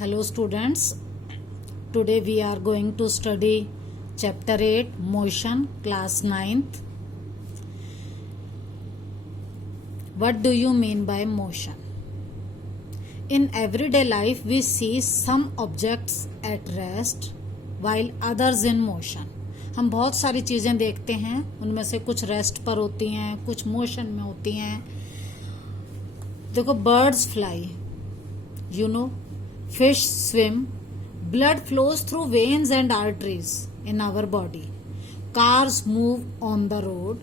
Hello students, today we are going to study chapter 8 motion class 9th. What do you mean by motion? In everyday life we see some objects at rest while others in motion. हम बहुत सारी चीज़ें देखते हैं, उनमें से कुछ rest पर होती हैं, कुछ मोशन में होती हैं. देखो, birds fly, you know, fish swim, blood flows through veins and arteries in our body, cars move on the road,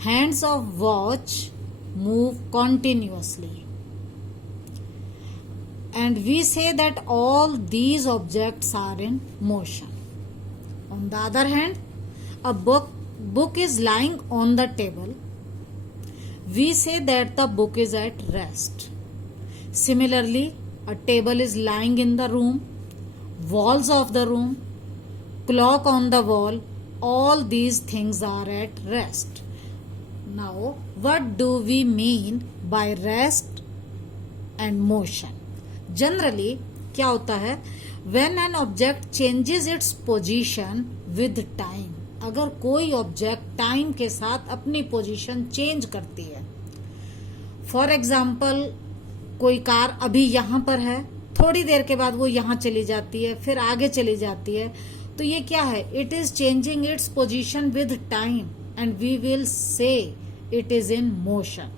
hands of watch move continuously, and we say that all these objects are in motion. On the other hand, a book is lying on the table, we say that the book is at rest. Similarly, a table is lying in the room, walls of the room, clock on the wall, all these things are at rest. Now, what do we mean by rest and motion? Generally, क्या होता है? When an object changes its position with time, अगर कोई object time के साथ अपनी position change करती है. फॉर एग्जाम्पल, कोई कार अभी यहाँ पर है, थोड़ी देर के बाद वो यहाँ चली जाती है, फिर आगे चली जाती है, तो ये क्या है? It is changing its position with time and we will say it is in motion.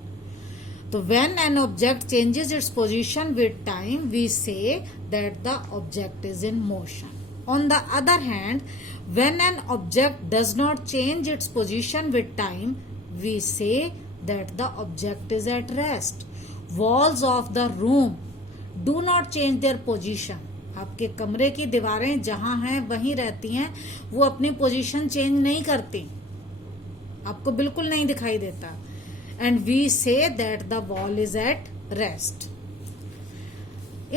तो when an object changes its position with time we say that the object is in motion. On the other hand, when an object does not change its position with time, we say that the object is at rest. Walls of the room do not change their position. आपके कमरे की दीवारें जहां हैं वहीं रहती हैं, वो अपनी पोजीशन चेंज नहीं करती, आपको बिल्कुल नहीं दिखाई देता. And we say that the wall is at rest.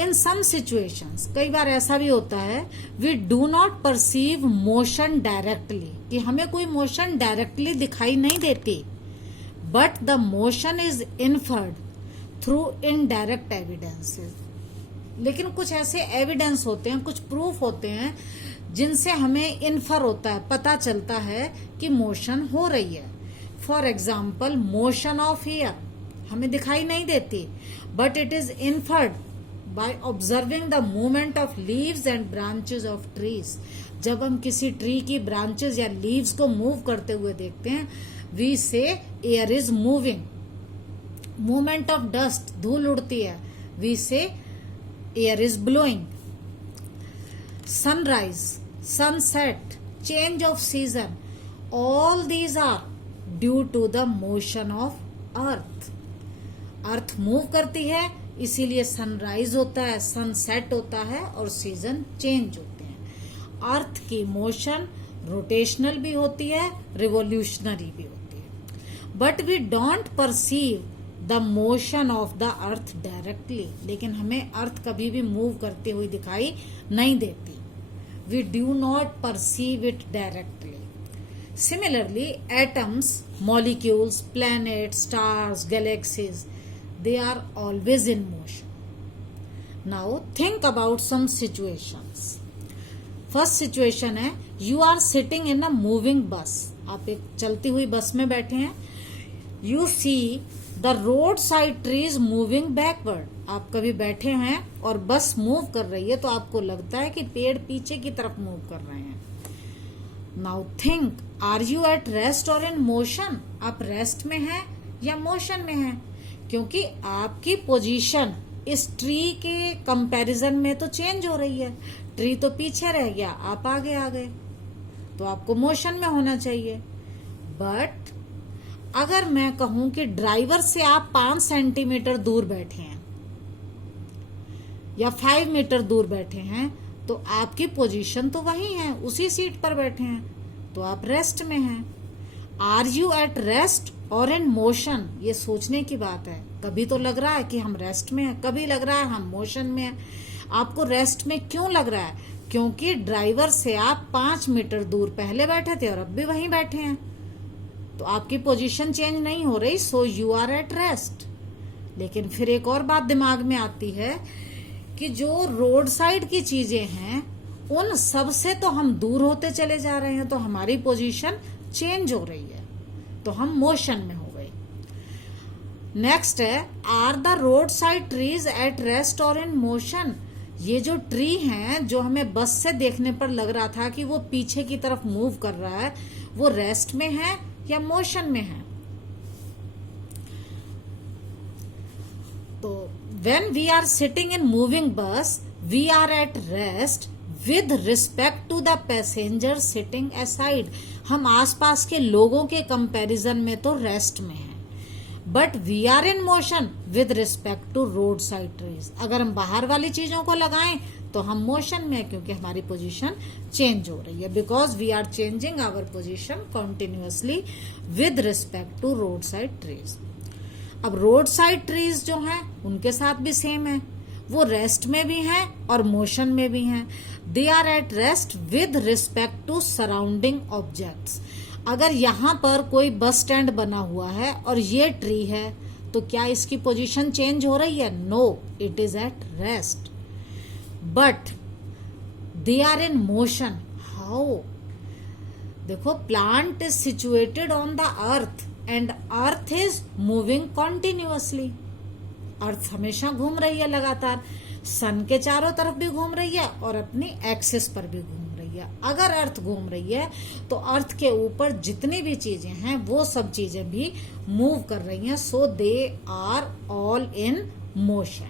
In some situations, कई बार ऐसा भी होता है, we do not perceive motion directly, कि हमें कोई मोशन डायरेक्टली दिखाई नहीं देती, but the motion is inferred through indirect evidences. लेकिन कुछ ऐसे एविडेंस होते हैं, कुछ प्रूफ होते हैं जिनसे हमें इन्फर होता है, पता चलता है कि मोशन हो रही है. For example, motion of air हमें दिखाई नहीं देती, but it is inferred by observing the movement of leaves and branches of trees. जब हम किसी ट्री की ब्रांचेस या लीव्स को मूव करते हुए देखते हैं, we say air is moving. Movement of dust, धूल उड़ती है, we say air is blowing. Sunrise, sunset, change of season, all these are due to the motion of earth. Earth move करती है, इसीलिए सनराइज होता है, सनसेट होता है और सीजन चेंज होते हैं. अर्थ की मोशन रोटेशनल भी होती है, रिवोल्यूशनरी भी होती है. But we don't perceive the motion of the earth directly. लेकिन हमें अर्थ कभी भी मूव करती हुई दिखाई नहीं देती. We do not perceive it directly. Similarly, atoms, molecules, planet, stars, galaxies, they are always in motion. Now think about some situations. First situation है, you are sitting in a moving bus. आप एक चलती हुई बस में बैठे हैं. You see the roadside trees moving backward. आप कभी बैठे हैं और बस मूव कर रही है तो आपको लगता है कि पेड़ पीछे की तरफ मूव कर रहे हैं. Now think, are you at rest or in motion? आप रेस्ट में हैं या मोशन में हैं? क्योंकि आपकी पोजीशन इस ट्री के कंपैरिजन में तो चेंज हो रही है. ट्री तो पीछे रह गया, आप आगे आ गए, तो आपको मोशन में होना चाहिए. बट अगर मैं कहूं कि ड्राइवर से आप 5 सेंटीमीटर दूर बैठे हैं या 5 मीटर दूर बैठे हैं, तो आपकी पोजीशन तो वही है, उसी सीट पर बैठे हैं, तो आप रेस्ट में हैं. आर यू एट रेस्ट और इन मोशन, ये सोचने की बात है. कभी तो लग रहा है कि हम रेस्ट में हैं, कभी लग रहा है हम मोशन में हैं. आपको रेस्ट में क्यों लग रहा है? क्योंकि ड्राइवर से आप 5 मीटर दूर पहले बैठे थे और अब भी वहीं बैठे हैं, तो आपकी पोजीशन चेंज नहीं हो रही, so you are at rest. लेकिन फिर एक और बात दिमाग में आती है कि जो रोड साइड की चीजें हैं उन सब से तो हम दूर होते चले जा रहे हैं, तो हमारी पोजीशन चेंज हो रही है, तो हम मोशन में हो गए। नेक्स्ट है, are the road side trees at rest और इन मोशन। ये जो ट्री हैं जो हमें बस से देखने पर लग रहा था कि वो पीछे की तरफ मूव कर रहा है, वो रेस्ट में है या मोशन में है? तो when we are sitting in moving bus, we are at rest with respect to the passenger sitting aside. हम आसपास के लोगों के कंपैरिजन में तो रेस्ट में हैं, but we are in motion with respect to road side trees. अगर हम बाहर वाली चीजों को लगाएं तो हम मोशन में है, क्योंकि हमारी पोजीशन चेंज हो रही है, because we are changing our position continuously with respect to road side trees. अब रोड साइड ट्रीज जो हैं उनके साथ भी सेम है, वो रेस्ट में भी हैं और मोशन में भी हैं। They are at rest with respect to surrounding objects. अगर यहाँ पर कोई बस स्टैंड बना हुआ है और ये ट्री है, तो क्या इसकी पोजीशन चेंज हो रही है? No, it is at rest, but they are in motion. How? देखो, plant is situated on the earth and earth is moving continuously. Earth हमेशा घूम रही है लगातार, सन के चारों तरफ भी घूम रही है और अपनी एक्सिस पर भी घूम रही है। अगर अर्थ घूम रही है तो अर्थ के ऊपर जितनी भी चीजें हैं वो सब चीजें भी मूव कर रही हैं, so they are all in motion.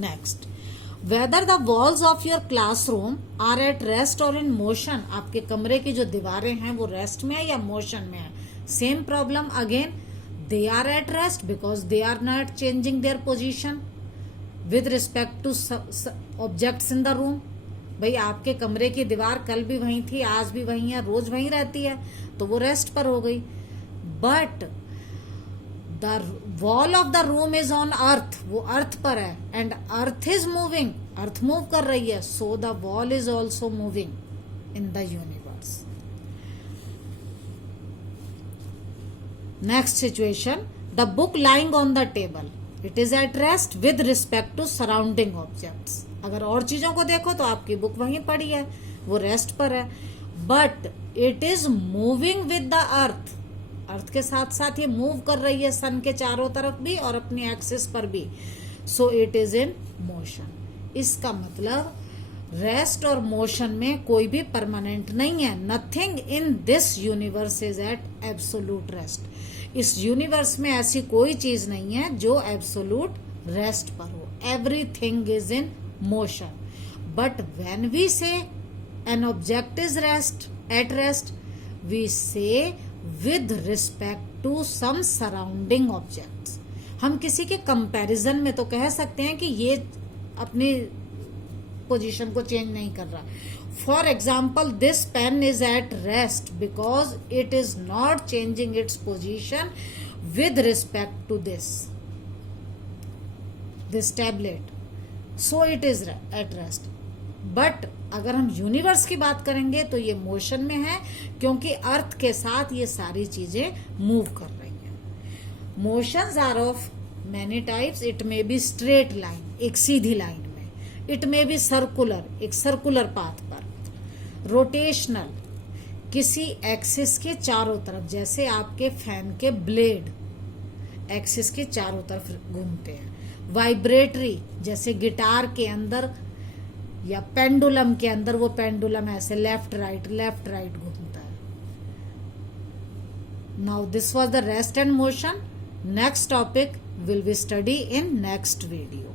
Next, whether the walls of your classroom are at rest और इन मोशन। आपके कमरे की जो दीवारें हैं वो रेस्ट में है या मोशन में है? Same problem again, they are at rest because they are not changing their position with respect to objects in the room. भाई आपके कमरे की दीवार कल भी वहीं थी, आज भी वहीं है, रोज वहीं रहती है, तो वो रेस्ट पर हो गई। But the wall of the room is on earth, वो अर्थ पर है, and earth is moving, earth move कर रही है, so the wall is also moving in the universe. Next situation, the book lying on the table, it is at rest with respect to surrounding objects. अगर और चीजों को देखो तो आपकी बुक वहीं पड़ी है, वो रेस्ट पर है, but it is moving with the earth. Earth के साथ साथ ये मूव कर रही है सन के चारों तरफ भी और अपनी एक्सिस पर भी, सो इट इज इन मोशन। इसका मतलब रेस्ट और मोशन में कोई भी परमानेंट नहीं है। Nothing in this universe is at absolute rest. इस यूनिवर्स में ऐसी कोई चीज नहीं है जो एब्सोल्यूट रेस्ट पर हो। Everything is in motion, but when we say an object is at rest, we say with respect to some surrounding objects. हम किसी के कंपैरिजन में तो कह सकते हैं कि ये अपनी पोजीशन को चेंज नहीं कर रहा। For example, this pen is at rest because it is not changing its position with respect to this tablet, so it is at rest. But अगर हम यूनिवर्स की बात करेंगे तो ये मोशन में है, क्योंकि अर्थ के साथ ये सारी चीजें मूव कर रही हैं। Motions are of many types. It may be straight line, एक सीधी लाइन में, इट मे बी सर्कुलर, एक सर्कुलर पाथ पर, रोटेशनल, किसी एक्सिस के चारों तरफ, जैसे आपके फैन के ब्लेड एक्सिस के चारों तरफ घूमते हैं, वाइब्रेटरी, जैसे गिटार के अंदर या पेंडुलम के अंदर वो पेंडुलम ऐसे लेफ्ट राइट घूमता है। Now this was the rest and motion. Next topic will be study in next video.